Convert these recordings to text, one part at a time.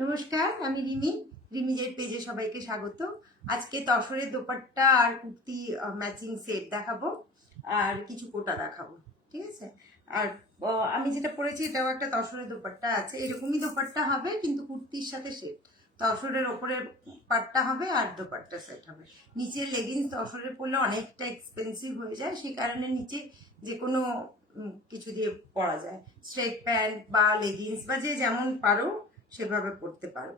নমস্কার, আমি রিমিজের পেজে সবাইকে স্বাগত। আজকে তসরের দোপাট্টা আর কুর্তি ম্যাচিং সেট দেখাবো আর কিছু কোটা দেখাবো, ঠিক আছে। আর আমি যেটা পরেছি এটাও একটা তসরের দোপাট্টা আছে, এরকমই দোপাট্টা হবে কিন্তু কুর্তির সাথে সেট। তসরের ওপরের পাটটা হবে আর দোপাট্টা সেট হবে। নিচের লেগিংস তসরের পরলে অনেকটা এক্সপেন্সিভ হয়ে যায়, সেই কারণে নিচে যে কোনো কিছু দিয়ে পরা যায়, স্ট্রেট প্যান্ট বা লেগিংস বা যে যেমন পারো সেভাবে পড়তে পারো।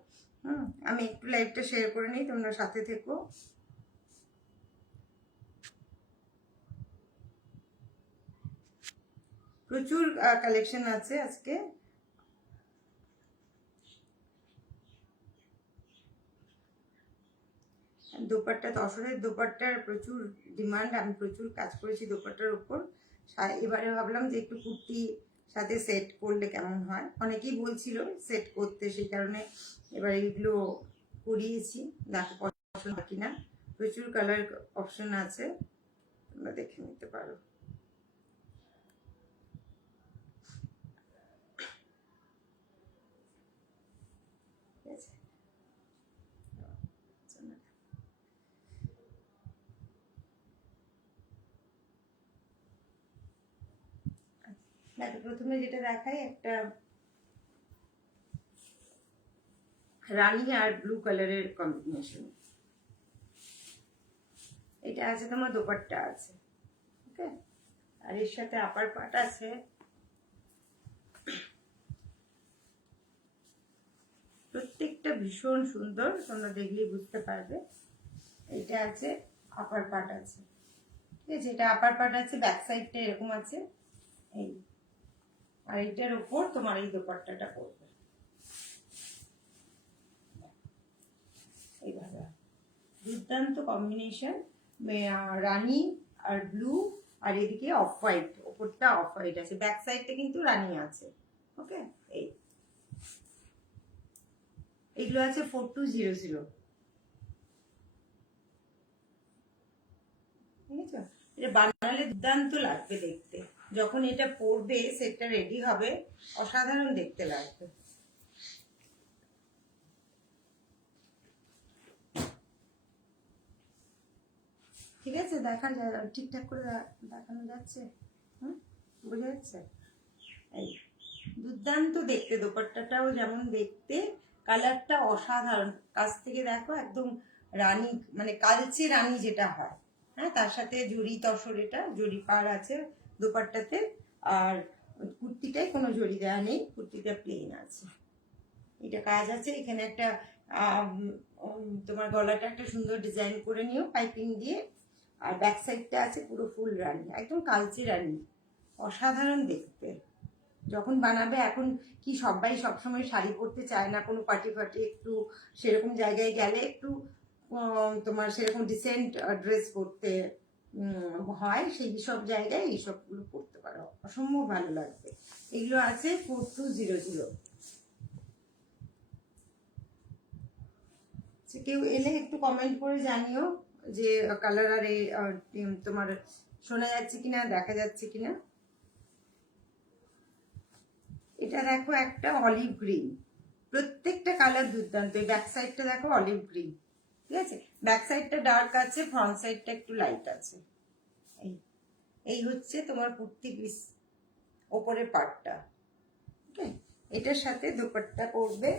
আমি একটু লাইভটা শেয়ার করে নিই, তোমরা সাথে থেকো। প্রচুর কালেকশন আছে আজকে। দোপাট্টা, তসরের দোপাট্টার প্রচুর ডিমান্ড, আমি প্রচুর কাজ করেছি দোপাট্টার উপর। এবারে ভাবলাম যে একটু কুর্তি সাথে সেট করলে কেমন হয়, অনেকেই বলছিল সেট করতে, সেই কারণে এবার এইগুলো করিয়েছি। দেখো পছন্দ কিনা, প্রচুর কালার অপশন আছে, তোমরা দেখে নিতে পারো। ঠিক আছে, দেখো প্রথমে যেটা দেখাই, একটা রানী আর ব্লু কালারের কম্বিনেশন। এটা আছে তোমার দোপাট্টা আছে, ওকে, আর এর সাথে আপার পাট আছে। প্রত্যেকটা ভীষণ সুন্দর, তোমরা দেখলেই বুঝতে পারবে। এটা আছে আপার পাট আছে, ঠিক আছে, এটা আপার পাট আছে, ব্যাক সাইডটা এরকম আছে এই, আর এটার উপর তোমার এই দোপাট্টাটা পড়বে এইভাবে। দুর্দান্ত কম্বিনেশন, রানী আর ব্লু, আর এদিকে অফ হোয়াইট, ওপরটা অফ হোয়াইট আছে, ব্যাক সাইডটা কিন্তু রানী আছে, ওকে। এই এগুলো আছে 4200, ঠিক আছে। এটা বানালে দুর্দান্ত লাগবে দেখতে, যখন এটা পরবে সেটটা রেডি হবে অসাধারণ দেখতে লাগবে। ঠিক আছে, দেখা যায় ঠিকঠাক করে দেখানো যাচ্ছে, বোঝা যাচ্ছে। এই দুর্দান্ত দেখতে, দোপাট্টাটাও যেমন দেখতে, কালারটা অসাধারণ, কাছ থেকে দেখো একদম রানী, মানে কালচে রানী যেটা হয়, হ্যাঁ, তার সাথে জরি তসর, এটা জরি পার আছে দোপাট্টাতে। আর কুর্তিটায় কোনো জরি দেওয়া নেই, কুর্তিটা প্লেন আছে। এটা কাজ আছে এখানে একটা তোমার গলাটা একটা সুন্দর ডিজাইন করে নিও পাইপিং দিয়ে। আর ব্যাক সাইডটা আছে পুরো ফুল রানী, একদম কালচে রানী, অসাধারণ দেখতে। যখন বানাবে, এখন কি সবাই সবসময় শাড়ি পরতে চায় না, কোনো পার্টি ফার্টি একটু সেরকম জায়গায় গেলে একটু তোমার সেরকম ডিসেন্ট ড্রেস পরতে হয়, সেই সব জায়গায় এইসবগুলো পরতে পারো, অসম্ভব ভালো লাগবে। এগুলো আছে 4200। কেউ এলে একটু কমেন্ট করে জানিও যে কালার আর তোমার শোনা যাচ্ছে কিনা, দেখা যাচ্ছে কিনা। এটা দেখো একটা অলিভ গ্রিন, প্রত্যেকটা কালার দুর্দান্ত। ব্যাক সাইডটা দেখো অলিভ গ্রিন, ঠিক আছে, ব্যাক সাইডটা ডার্ক আছে, ফ্রন্ট সাইডটা একটু লাইট আছে। এই এই হচ্ছে তোমার কুর্তি পিস ওপরের পার্টটা, ওকে। এটার সাথে দোপাট্টা পরবে,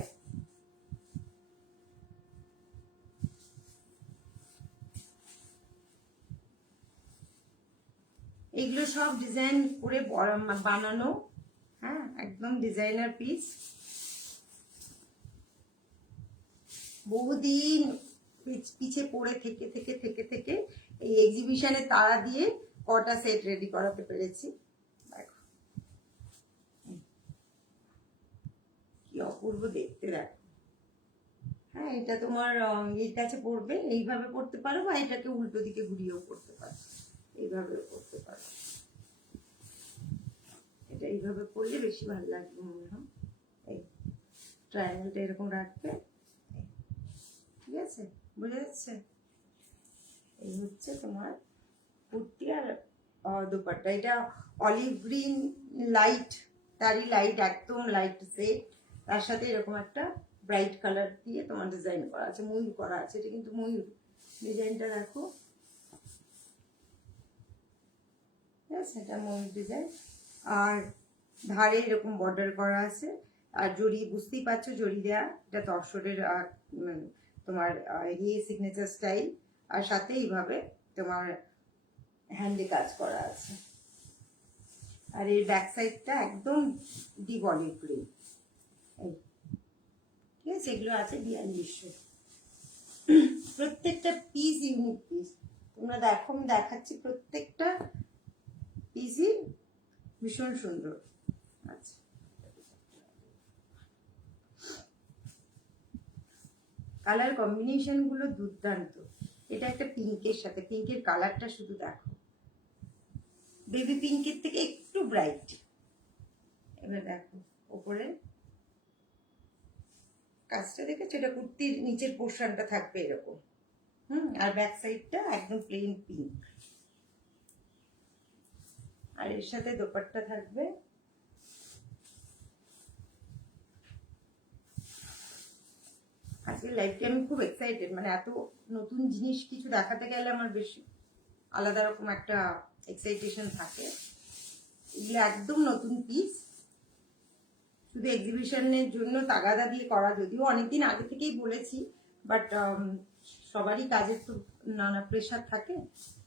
এগুলো সব ডিজাইন করে বানানো, হ্যাঁ, একদম ডিজাইনার পিস। বহুদিন পিছে পড়ে থেকে থেকে থেকে থেকে এই এক্সিবিশনে তাড়া দিয়ে কটা সেট রেডি করাতে পেরেছি। দেখো কি অপূর্ব দেখতে, দেখো। হ্যাঁ, এটা তোমার এর কাছে পড়বে, এইভাবে পড়তে পারো, বা এটাকে উল্টো দিকে ঘুরিয়েও পড়তে পারো, এইভাবেও পড়তে পারো। এটা এইভাবে পড়লে বেশি ভালো লাগবে মনে হয়। এই ট্রায়াঙ্গেলটা এরকম রাখবে, ঠিক আছে, বুঝা যাচ্ছে। এই হচ্ছে তোমার কুর্তি আর দোপাট্টা। এটা অলিভ গ্রিন লাইট, তারই লাইট, একদম লাইট সেট, তার সাথে এরকম একটা ব্রাইট কালার দিয়ে তোমার ডিজাইন করা আছে, ময়ূর করা আছে। এটা কিন্তু ময়ূর ডিজাইনটা দেখো, ঠিক আছে, এটা ময়ূর ডিজাইন। আর ধারে এরকম বর্ডার করা আছে, আর জড়ি বুঝতেই পারছো জড়ি দেয়া, এটা তসরের তোমার ইয়ে সিগনেচার স্টাইল, আর সাথে এইভাবে তোমার হ্যান্ডে কাজ করা আছে। আর এর ব্যাক সাইডটা একদম ডিপ অলিভ গ্রিন, এই ঠিক আছে। এগুলো আছে 4200। প্রত্যেকটা পিস ইউনিক পিস, তোমরা দেখো আমি দেখাচ্ছি, প্রত্যেকটা পিসই ভীষণ সুন্দর। আচ্ছা, কালার কম্বিনেশন গুলো দুর্দান্ত। এটা একটা পিঙ্কের সাথে, পিঙ্কের কালারটা শুধু দেখো, বেবি পিঙ্কের থেকে একটু ব্রাইট। এবার দেখো ওপরে কাজটা দেখেছো, এটা কুর্তির নিচের পোর্শনটা থাকবে এরকম, আর ব্যাক সাইডটা একদম প্লেন পিঙ্ক। আর এর সাথে দোপাট্টা থাকবে। আজকে লাইফে আমি খুব এক্সাইটেড, মানে এত নতুন জিনিস কিছু দেখাতে গেলে আমার বেশি আলাদা রকম একটা এক্সাইটেশন থাকে। এগুলো একদম নতুন পিস, শুধু এক্সিবিশনের জন্য তাগাদা দিয়ে করা, যদিও অনেকদিন আগে থেকেই বলেছি, বাট সবারই কাজের তো নানা প্রেশার থাকে,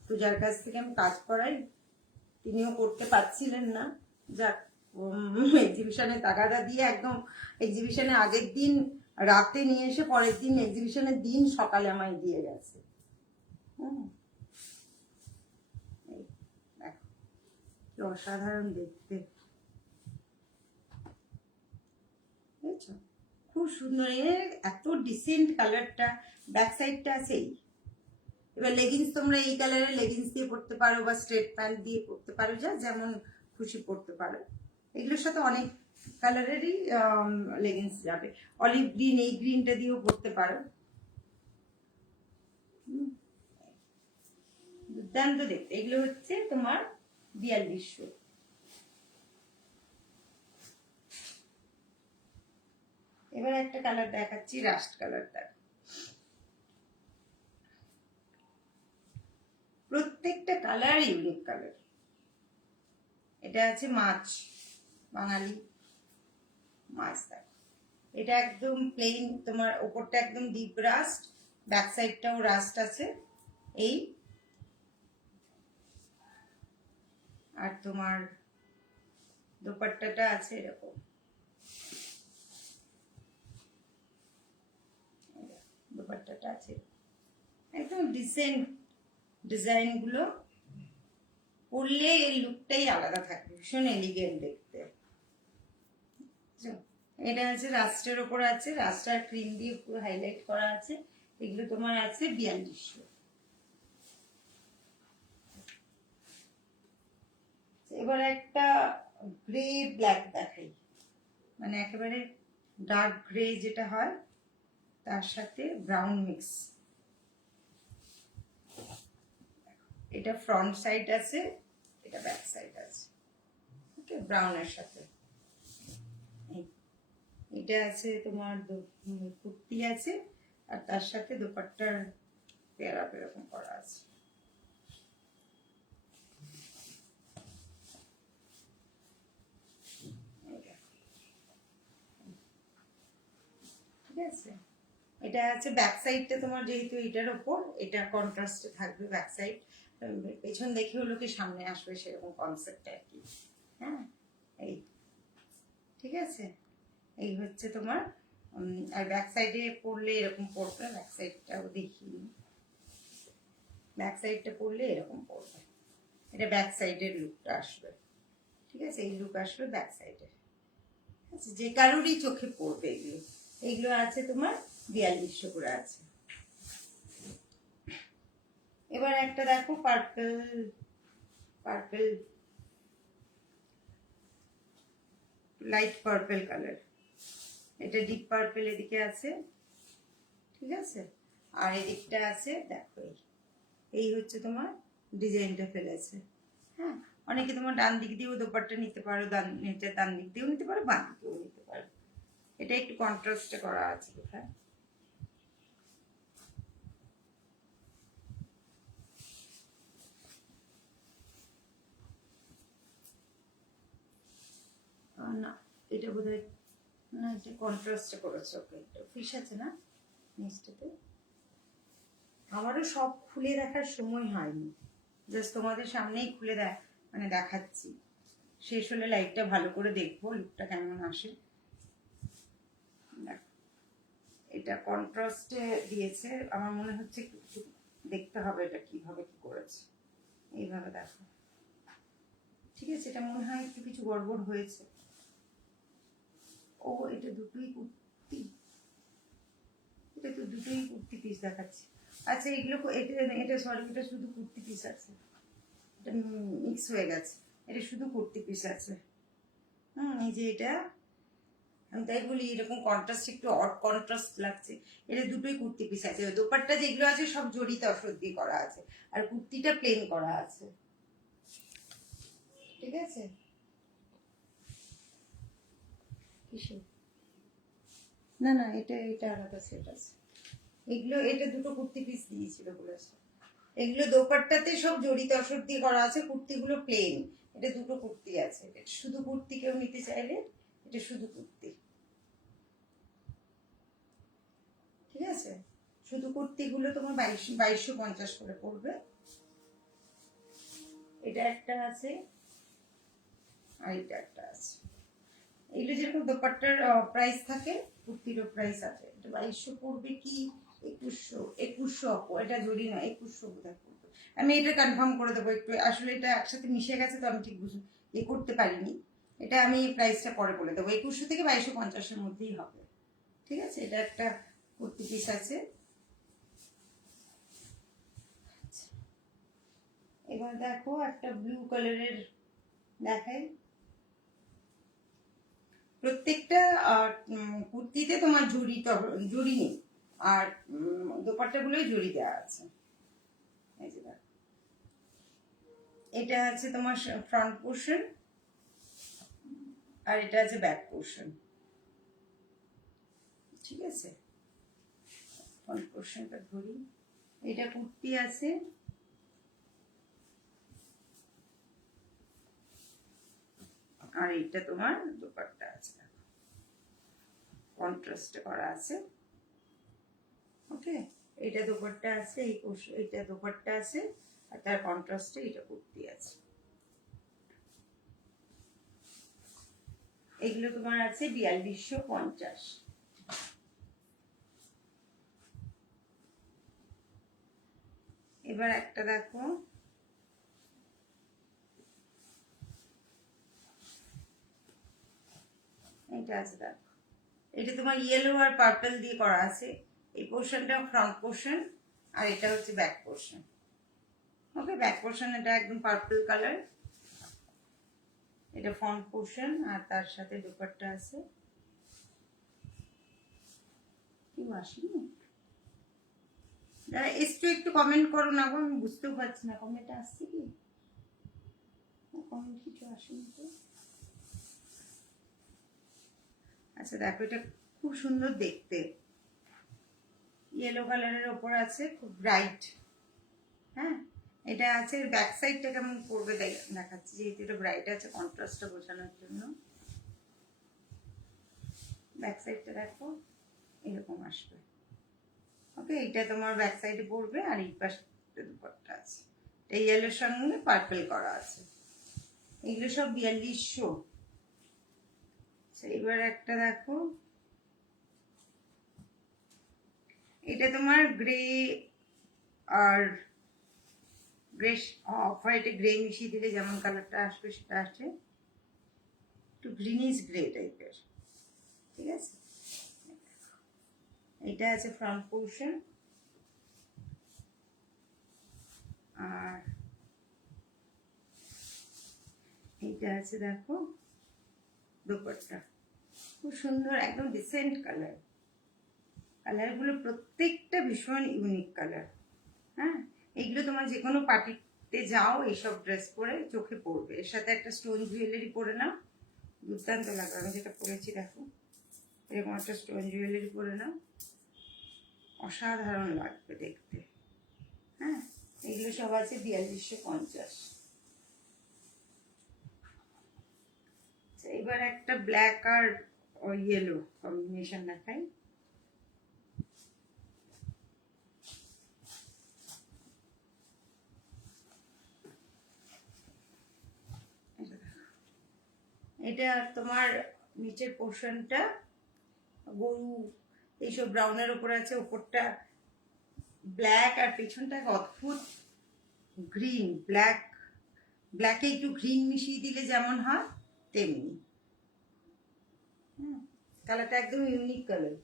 তো যার কাছ থেকে আমি কাজ করাই তিনিও করতে পারছিলেন না। যাক, এক্সিবিশনে তাগাদা দিয়ে একদম এক্সিবিশনের আগের দিন রাতে নিয়ে এসে পরের দিন এক্সিবিশনের দিন সকালে আমায় দিয়ে গেছে। কি অসাধারণ দেখতে, বুঝছো? খুব সুন্দর, এত ডিসেন্ট কালারটা। ব্যাক সাইডটা আছে এই। এবার লেগিংস তোমরা এই কালারের লেগিংস দিয়ে পরতে পারো, বা স্ট্রেট প্যান্ট দিয়ে পরতে পারো, যা যেমন খুশি পরতে পারো। এগুলোর সাথে অনেক কালারেরই লেগিংস যাবে। অলিভ গ্রিন, এই গ্রিনটা দিয়েও পরতে পারো। দুর্দান্ত দেখতে। এগুলো হচ্ছে তোমার 4200। এবার একটা কালার দেখাচ্ছি, রাস্ট কালারটা। প্রত্যেকটা কালার ইউনিক কালার। এটা আছে মাছ, বাঙালি মাছ। এটা একদম প্লেন, তোমার ওপরটা একদম ডিপ রাস্ট, ব্যাক সাইডটাও রাস্ট আছে এই। আর তোমার দোপাট্টাটা আছে এরকম, দোপাট্টাটা আছে একদম ডিসেন্ট। ডিজাইন গুলো পরলে এর লুকটাই আলাদা থাকবে, ভীষণ এলিগেন্ট দেখতে। এটা আছে রাস্টের ওপর আছে, রাস্টার ক্রিম দিয়ে পুরো হাইলাইট করা আছে। এগুলো তোমার আছে 4200। এবার একটা গ্রে ব্ল্যাক দেখাই, মানে একেবারে ডার্ক গ্রে যেটা হয় তার সাথে ব্রাউন মিক্স। এটা ফ্রন্ট সাইড আছে, এটা ব্যাক সাইড আছে, ওকে, ব্রাউনের সাথে। এটা আছে তোমার কুর্তি আছে, আর তার সাথে দোপাট্টার পেয়ার আপ এরকম করা আছে। ঠিক আছে, এটা আছে ব্যাক সাইডটা তোমার, যেহেতু এটার ওপর এটা কন্ট্রাস্টে থাকবে ব্যাক সাইড, পেছন দেখে হলো কি সামনে আসবে, সেরকম কনসেপ্ট আর কি। হ্যাঁ, এই ঠিক আছে, এই হচ্ছে তোমার। আর ব্যাক সাইডে পরলে এরকম পড়বে, ব্যাক সাইডটাও দেখিয়ে, ব্যাক সাইডটা পরলে এরকম পড়বে। এটা ব্যাক সাইডের লুকটা আসবে, ঠিক আছে, এই লুক আসবে ব্যাক সাইডের। আচ্ছা, যে কারোরই চোখে পড়বে এগুলো। এইগুলো আছে তোমার 4200 করে আছে। এবার একটা দেখো purple, purple light purple colour. এটা ডিপ পার্পল এদিকে আছে, ঠিক আছে, আর এদিকটা আছে দেখো, এই হচ্ছে তোমার ডিজাইনটা ফেলেছে। হ্যাঁ, অনেকে তোমার ডান দিক দিয়েও দোপাট্টা নিতে পারো, ডান দিক দিয়েও নিতে পারো, বাঁ দিকেও নিতে পারো। এটা একটু কন্ট্রাস্টে করা আছে কোথায়, না এটা বোধহয়, না এটা কন্ট্রাস্টে করেছে। ওকে, এটা ফিস আছে না নিচটাতে। আমারও সব খুলে দেখার সময় হয়নি, জাস্ট তোমাদের সামনেই খুলে মানে দেখাচ্ছি। শেষ হলে লাইটটা ভালো করে দেখবো লুকটা কেমন আসে। এটা কন্ট্রাস্টে দিয়েছে, আমার মনে হচ্ছে একটু দেখতে হবে এটা কিভাবে কি করেছে। এইভাবে দেখো, ঠিক আছে, এটা মনে হয় একটু কিছু গড়বড় হয়েছে। ও এটা দুটোই কুর্তি, এটা তো দুটোই কুর্তি পিস দেখাচ্ছে। আচ্ছা এগুলো এটা এটা সরি, এটা শুধু কুর্তি পিস আছে, এটা মিক্স হয়ে গেছে, এটা শুধু কুর্তি পিস আছে। এই যে এটা, আমি তাই বলি এরকম কন্ট্রাস্ট একটু অড কন্ট্রাস্ট লাগছে। এটা দুটোই কুর্তি পিস আছে, দোপাট্টা যেগুলো আছে সব জড়িত অসদ্ধি করা আছে, আর কুর্তিটা প্লেন করা আছে, ঠিক আছে। না না, এটা এটা আলাদা সেট আছে। এগুলো এটা দুটো কুর্তি পিস দিয়েছিল বলেছে। এগুলো দোপাট্টাতে সব জড়িত অসদ্ধি করা আছে, কুর্তিগুলো প্লেন। এটা দুটো কুর্তি আছে, এটা শুধু কুর্তি কেউ নিতে চাইলে এটা শুধু কুর্তি, ঠিক আছে। শুধু কুর্তিগুলো তোমার 2250 করে পড়বে। এটা একটা আছে আর এটা একটা আছে। এগুলো যেরকম দোপাট্টার প্রাইস থাকে, কুর্তিরও প্রাইস আছে। এটা 2200 পড়বে কি 2100 এটা জড়ি না, 2100 বোধহয় পড়বে। আমি এটা কনফার্ম করে দেবো একটু, আসলে এটা একসাথে মিশে গেছে তো আমি ঠিক করতে পারিনি। এটা আমি প্রাইসটা পরে বলে দেবো, 2100 থেকে 2250-এর মধ্যেই হবে, ঠিক আছে। এটা একটা কুর্তি পিস আছে। এবার দেখো একটা ব্লু কালারের দেখাই। প্রত্যেকটা কুর্তিতে তোমার জুড়ি নেই, আর দোপাট্টাগুলোই জুড়ি দেওয়া আছে। এই যে দেখো, এটা আছে তোমার ফ্রন্ট পোর্শন আর এটা আছে ব্যাক পোর্শন, ঠিক আছে। ফ্রন্ট পোর্শনটা ধরি, এটা কুর্তি আছে, আর এটা তোমার দোপাট্টা আছে, কন্ট্রাস্ট করা আছে। ওকে, এটা দোপাট্টা আছে, এইটা দোপাট্টা আছে, আর তার কন্ট্রাস্টে এটা কুর্তি আছে। এগুলো তোমার আছে 4250। এবার একটা দেখো, এটা আছে দেখো, এটা তোমার ইয়েলো আর পার্পল দিয়ে করা আছে। এই পোর্শনটা ফ্রন্ট পোর্শন আর এটা হচ্ছে ব্যাক পোর্শন। ওকে, ব্যাক পোর্শন এটা একদম পার্পল কালার, এটা ফ্রন্ট পোর্শন আর তার সাথে দোপাট্টা আছে। কি আসেনি যারা এসছো একটু কমেন্ট করো না গো, আমি বুঝতেও পারছি না কমেন্ট আসছে কি, কমেন্ট কিছু আসেনি তো। আচ্ছা দেখো, এটা খুব সুন্দর দেখতে, ইয়েলো কালারের ওপর আছে, খুব ব্রাইট। হ্যাঁ, এটা আছে, ব্যাক সাইডটা কেমন পড়বে দেখাচ্ছি, যেহেতু এটা ব্রাইট আছে কন্ট্রাস্টটা বোঝানোর জন্য। ব্যাক সাইডটা দেখো এরকম আসবে। ওকে, এটা তোমার ব্যাক সাইডে পড়বে আর এই পাশে দুপাট্টা আছে, এই ইয়েলোর সঙ্গে পার্পল করা আছে। এগুলো সব 4200। এবার একটা দেখো, এটা তোমার গ্রে আর গ্রে অফ হোয়াইটে গ্রে মিশিয়ে দিলে যেমন কালারটা আসবে সেটা আসে, একটু গ্রিনিশ গ্রে টাইপের, ঠিক আছে। এটা আছে ফ্রন্ট পোর্শন আর এইটা আছে দেখো দোপাট্টা, খুব সুন্দর একদম ডিসেন্ট কালার। কালারগুলো প্রত্যেকটা ভীষণ ইউনিক কালার। হ্যাঁ, এইগুলো তোমার যে কোনো পার্টিতে যাও এইসব ড্রেস পরে চোখে পড়বে, এর সাথে একটা স্টোন জুয়েলারি পরে নাও, দুর্দান্ত লাগবে। আমি যেটা পরেছি দেখো, এরকম একটা স্টোন জুয়েলারি পরে নাও, অসাধারণ লাগবে দেখতে। হ্যাঁ, এগুলো সব আছে 4250। এবার একটা ব্ল্যাক আর ইয়েলো কম্বিনেশন দেখাই। এটা তোমার নিচের পোর্শনটা গরু এইসব ব্রাউনের উপর আছে, ওপরটা ব্ল্যাক আর পেছনটা অদ্ভুত গ্রিন, ব্ল্যাকে একটু গ্রিন মিশিয়ে দিলে যেমন হয় তেমনি। কালারটা একদম ইউনিক কালার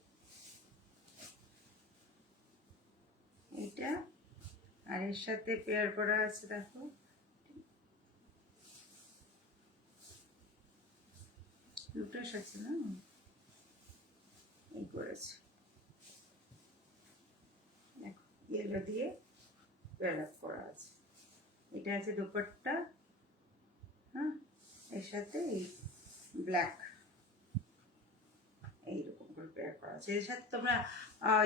এটা। আর এর সাথে পেয়ার করা আছে দেখো লোটাস আছে না, এই করেছে দেখো, ইয়েলো দিয়ে পেয়ার আপ করা আছে। এটা আছে দোপাট্টা, হ্যাঁ, এর সাথে এই ব্ল্যাক এইরকম করে পেয়ার করা আছে। এর সাথে তোমরা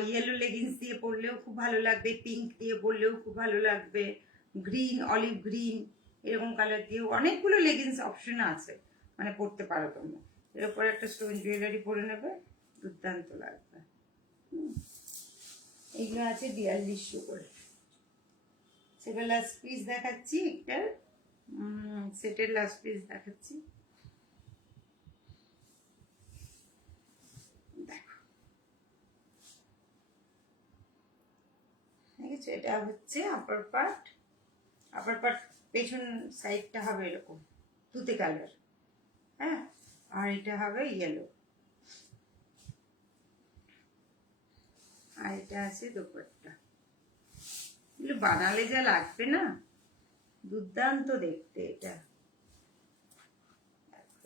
ইয়েলো লেগিংস দিয়ে পরলেও খুব ভালো লাগবে, পিঙ্ক দিয়ে পরলেও খুব ভালো লাগবে, গ্রিন, অলিভ গ্রিন এরকম কালার দিয়েও অনেকগুলো লেগিংস অপশন আছে, মানে পরতে পারো তোমরা। এর উপরে একটা স্টোন জুয়েলারি পরে নেবে, দুর্দান্ত লাগবে। এইগুলো আছে 4200 করে। সেটা লাস্ট পিস দেখাচ্ছি, একটা সেটের লাস্ট পিস দেখাচ্ছি। দেখো ঠিক আছে, এটা হচ্ছে আপার পার্ট। আপার পার্ট পেছন সাইডটা হবে এরকম তুতে কালার, হ্যাঁ, আর এটা হবে ইয়েলো, আর এটা আছে দোপাট্টা। এগুলো বানালে যা লাগবে না, দুর্দান্ত দেখতে। এটা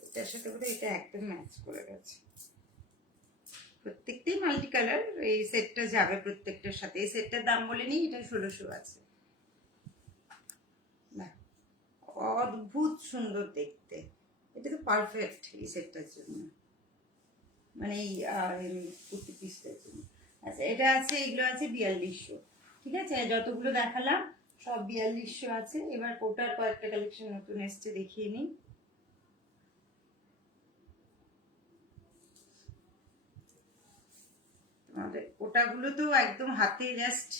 এটার সাথে করে এটা একদম ম্যাচ করে গেছে। প্রত্যেকটাই মাল্টি কালার, এই সেটটা যাবে প্রত্যেকটার সাথে। এই সেটটার দাম বলে নিই, এটা 1600 আছে। অদ্ভুত সুন্দর দেখতে, এটা তো পারফেক্ট এই সেটটার জন্য, মানে এই কুর্তি পিসটার জন্য। আচ্ছা, এটা আছে, এগুলো আছে 4200। ঠিক আছে, যতগুলো দেখালাম সব 4200 আছে। এবার কোটার কয়েকটা কালেকশন নতুন এসছে, দেখিয়ে নিই। তোমাদের কোটাগুলো তো একদম হাতে জাস্ট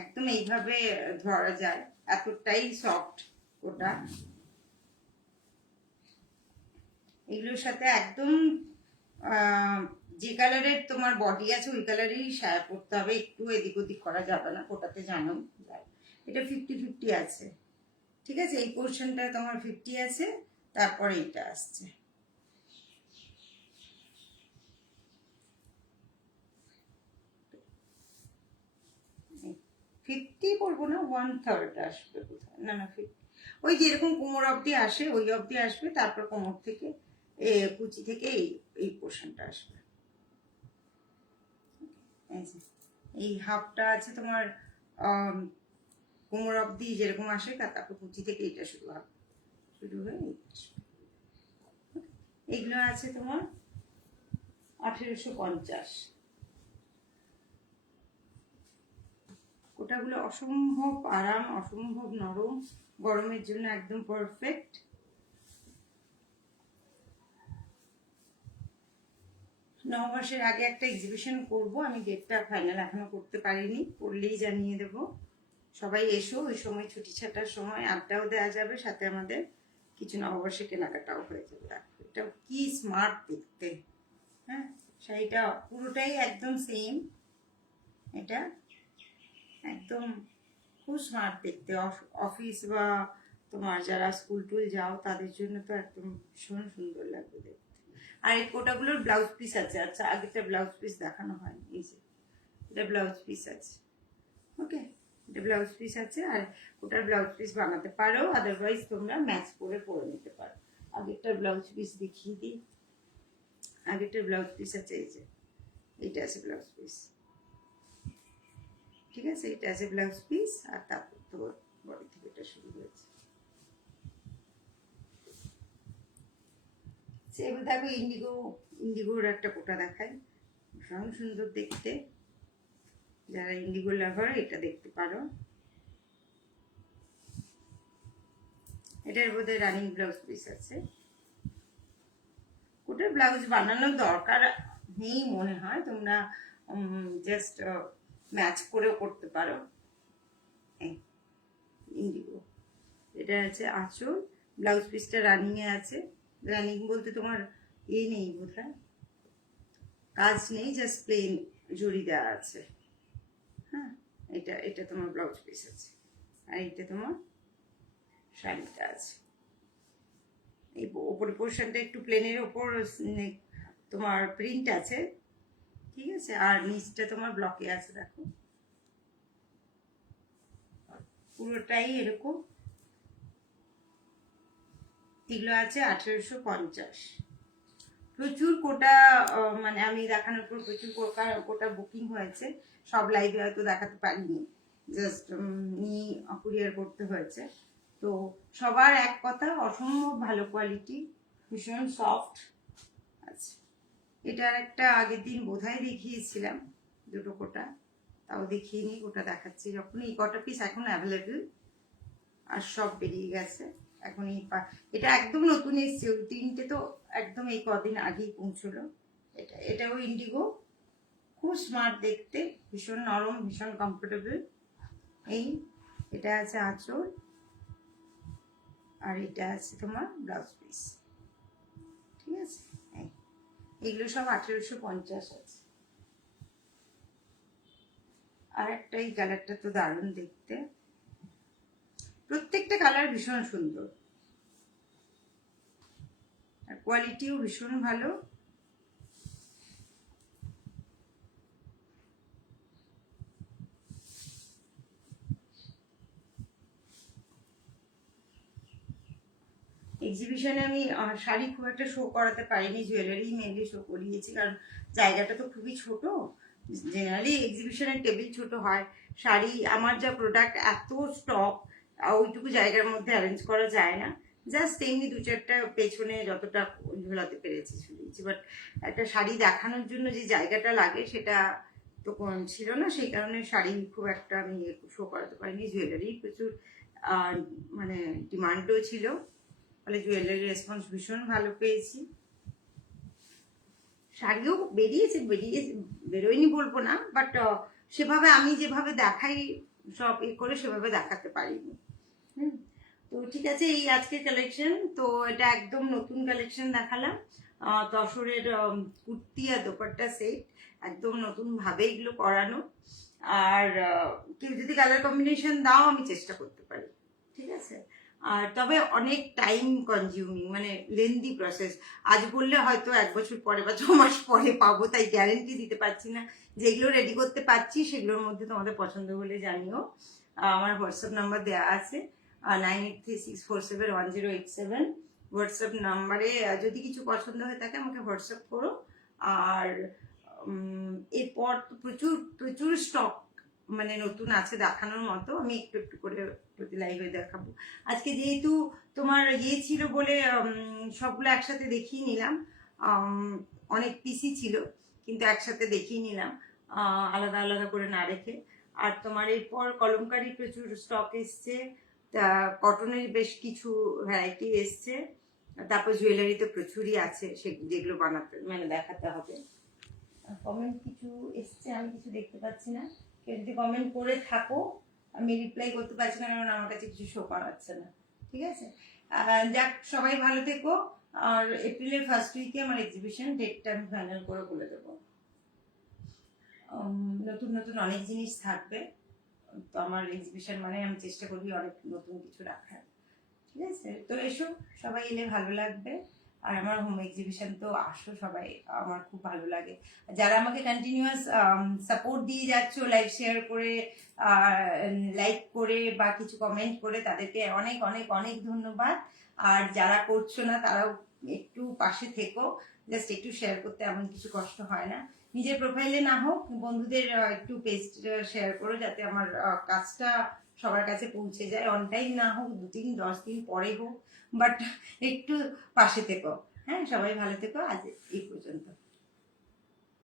একদম এইভাবে ধরা যায়, এতটাই সফট কোটা। এগুলোর সাথে একদম যে কালারের তোমার বডি আছে ওই কালারেরই সায়া পড়তে হবে, একটু এদিক ওদিক করা যাবে না, কোটাতে জানো। এটা 50-50 আছে, ঠিক আছে, এই পোর্শনটা তোমার 50 আছে, তারপরে এটা আসছে। ফিফটি বলবো না, 1/3 আসবে কোথায়, না না 50, ওই যেরকম কোমর অবধি আসে ওই অবধি আসবে, তারপর কোমর থেকে কুচি থেকে এই এই পোর্শনটা আসবে। এই হাফটা আছে তোমার কোমর অবধি যেরকম আসে, তারপর কুচি থেকে এটা শুরু হবে, শুরু হয়ে এইগুলো আছে তোমার 1850। কোটাগুলো অসম্ভব আরাম, অসম্ভব নরম, গরমের জন্য একদম পারফেক্ট। নববর্ষের আগে একটা এক্সিবিশন করব, আমি ডেটটা ফাইনাল এখনো করতে পারিনি, করলেই জানিয়ে দেব। সবাই এসো, ওই সময় ছুটি ছাটার সময় আড্ডাও দেওয়া যাবে, সাথে আমাদের কিছু নববর্ষে কেনাকাটাও হয়ে যাবে। এটা কি স্মার্ট দেখতে, হ্যাঁ, শাড়িটা পুরোটাই একদম সেম, এটা একদম খুব স্মার্ট দেখতে। অফিস বা তোমার যারা স্কুল টুল যাও তাদের জন্য তো একদম ভীষণ সুন্দর লাগবে দেখতে। আর এই কোটাগুলোর ব্লাউজ পিস আছে। আচ্ছা, আগেটা ব্লাউজ পিস দেখানো হয়নি, এই যে এটা ব্লাউজ পিস আছে। ওকে, এটা ব্লাউজ পিস আছে, আর ওটার ব্লাউজ পিস বানাতে পারো, আদারওয়াইজ তোমরা ম্যাচ করে পরে নিতে পারো। আগেরটার ব্লাউজ পিস দেখিয়ে দিই। আগেরটার ব্লাউজ পিস আছে, এই যে এইটা আছে ব্লাউজ পিস, ঠিক আছে, এটা আছে ব্লাউজ পিস, আর তারপর তো বডি থেকে এটা শুরু হয়েছে। এবার দেখো ইন্ডিগোর একটা কোটা দেখাই, ভীষণ সুন্দর দেখতে। যারা ইন্ডিগো লাভার এটা দেখতে পারো। এটার বোধহয় রানিং ব্লাউজ পিস আছে। কোটার ব্লাউজ বানানোর দরকার নেই মনে হয়, তোমরা জাস্ট ম্যাচ করেও করতে পারো। ইন্ডিগো এটা আছে আঁচল, ব্লাউজ পিসটা রানিং এ আছে। রানিং বলতে তোমার নেই বোধহয়, কাজ নেই, জাস্ট প্লেন জড়ি দেওয়া আছে। হ্যাঁ, এটা এটা তোমার ব্লাউজ পিস আছে, আর এটা তোমার শাড়িটা আছে। এই ওপরের পোর্শনটা একটু প্লেনের ওপর তোমার প্রিন্ট আছে, ঠিক আছে, আর নিচটা তোমার ব্লকে আছে। দেখো পুরোটাই এরকম। এগুলো আছে 1850। প্রচুর কোটা, মানে আমি দেখানোর পর প্রচুর কোটা বুকিং হয়েছে। সব লাইভে হয়তো দেখাতে পারিনি, জাস্ট কুরিয়ার করতে হয়েছে। তো সবার এক কথা, অসম্ভব ভালো কোয়ালিটি, ভীষণ সফট আছে। এটার একটা আগের দিন বোধহয় দেখিয়েছিলাম দুটো কোটা, তাও দেখিয়ে নি, কোটা দেখাচ্ছি যখন। এই কটা পিস এখন অ্যাভেলেবেল, আর সব বেরিয়ে গেছে এখন। এটা একদম নতুন এসছে, ওই তিনটে তো একদম এই কদিন আগেই পৌঁছলো। এটাও ইন্ডিগো, খুব স্মার্ট দেখতে, ভীষণ নরম, ভীষণ কমফোর্টেবল। এটা আছে আঁচল, আর এটা আছে তোমার ব্লাউজ পিস, ঠিক আছে। এগুলো সব 1850 আছে। আর একটা এই কালারটা তো দারুণ দেখতে, প্রত্যেকটা কালার ভীষণ সুন্দর, আর কোয়ালিটিও ভীষণ ভালো। এক্সিবিশনে আমি শাড়ি খুব একটা শো করাতে পারিনি, জুয়েলারি মেনলি শো করিয়েছি, কারণ জায়গাটা তো খুবই ছোট। জেনারেলি এক্সিবিশনের টেবিল ছোট হয়, শাড়ি আমার যা প্রোডাক্ট, এত স্টক, ওইটুকু জায়গার মধ্যে অ্যারেঞ্জ করা যায় না। জাস্ট এমনি দু চারটা পেছনে যতটা ঝোলাতে পেরেছি ঝুলিয়েছি, বাট একটা শাড়ি দেখানোর জন্য যে জায়গাটা লাগে সেটা তো ছিল না, সেই কারণে শাড়ি খুব একটা আমি শো করাতে পারিনি। জুয়েলারি প্রচুর মানে ডিমান্ডও ছিল, ফলে জুয়েলারি রেসপন্স ভীষণ ভালো পেয়েছি। শাড়িও বেরোয়নি বলবো না, বাট সেভাবে আমি যেভাবে দেখাই সব করে সেভাবে দেখাতে পারিনি। তো ঠিক আছে, এই আজকের কালেকশন তো এটা একদম নতুন কালেকশন দেখালাম। তসরের কুর্তি আর দোপাট্টা সেট, একদম নতুন ভাবে এগুলো করানো। আর কেউ যদি কালার কম্বিনেশন দাও আমি চেষ্টা করতে পারি, ঠিক আছে। আর তবে অনেক টাইম কনজিউমিং, মানে লেন্দি প্রসেস। আজ বললে হয়তো 1 বছর পরে বা 6 মাস পরে পাবো, তাই গ্যারেন্টি দিতে পারছি না। যেগুলো রেডি করতে পারছি সেগুলোর মধ্যে তোমাদের পছন্দ হলে জানিও। আমার হোয়াটসঅ্যাপ নাম্বার দেওয়া আছে, 9836471087 হোয়াটসঅ্যাপ নাম্বারে। যদি কিছু পছন্দ হয়ে থাকে আমাকে হোয়াটসঅ্যাপ করো। আর এরপর তো প্রচুর প্রচুর স্টক মানে নতুন আছে দেখানোর মতো, আমি একটু একটু করে প্রতি লাইভে দেখাবো। আজকে যেহেতু তোমার ছিল বলে সবগুলো একসাথে দেখিয়ে নিলাম। অনেক পিসি ছিল কিন্তু একসাথে দেখিয়ে নিলাম, আলাদা আলাদা করে না রেখে। আর তোমার এরপর কলমকারি প্রচুর স্টক এসছে, কটনের বেশ কিছু ভ্যারাইটি এসছে, তারপর জুয়েলারি তো প্রচুরই আছে, যেগুলো বানাতে মানে দেখাতে হবে। কমেন্ট কিছু এসছে, আমি কিছু দেখতে পাচ্ছি না। কেউ যদি কমেন্ট করে থাকো, আমি রিপ্লাই করতে পারছি না, কারণ আমার কাছে কিছু শো করাচ্ছে না, ঠিক আছে। যাক, সবাই ভালো থেকো। আর এপ্রিলের ফার্স্ট উইকে আমার এক্সিবিশন ডেটটা আমি ফাইনাল করে বলে দেবো। নতুন নতুন অনেক জিনিস থাকবে, তো আমার এক্সিবিশন মানে আমি চেষ্টা করবি অনেক নতুন কিছু রাখার, ঠিক আছে। তো এসো, সবাই এলে ভালো লাগবে। আর আমার হোম এক্সিবিশন তো আসো সবাই, আমার খুব ভালো লাগে। যারা আমাকে কন্টিনিউয়াস সাপোর্ট দিয়ে যাচ্ছ, লাইভ শেয়ার করে, লাইক করে বা কিছু কমেন্ট করে, তাদেরকে অনেক অনেক অনেক ধন্যবাদ। আর যারা করছো না তারাও একটু পাশে থেকো, জাস্ট একটু শেয়ার করতে এমন কিছু কষ্ট হয় না। নিজের প্রোফাইলে না হোক, বন্ধুদের একটু পেজ শেয়ার করো, যাতে আমার কাজটা সবার কাছে পৌঁছে যায়। অন টাইম না হোক, 2 দিন 10 দিন পরে হোক, বাট একটু পাশে থেকো। হ্যাঁ, সবাই ভালো থেকো। আজ এই পর্যন্ত।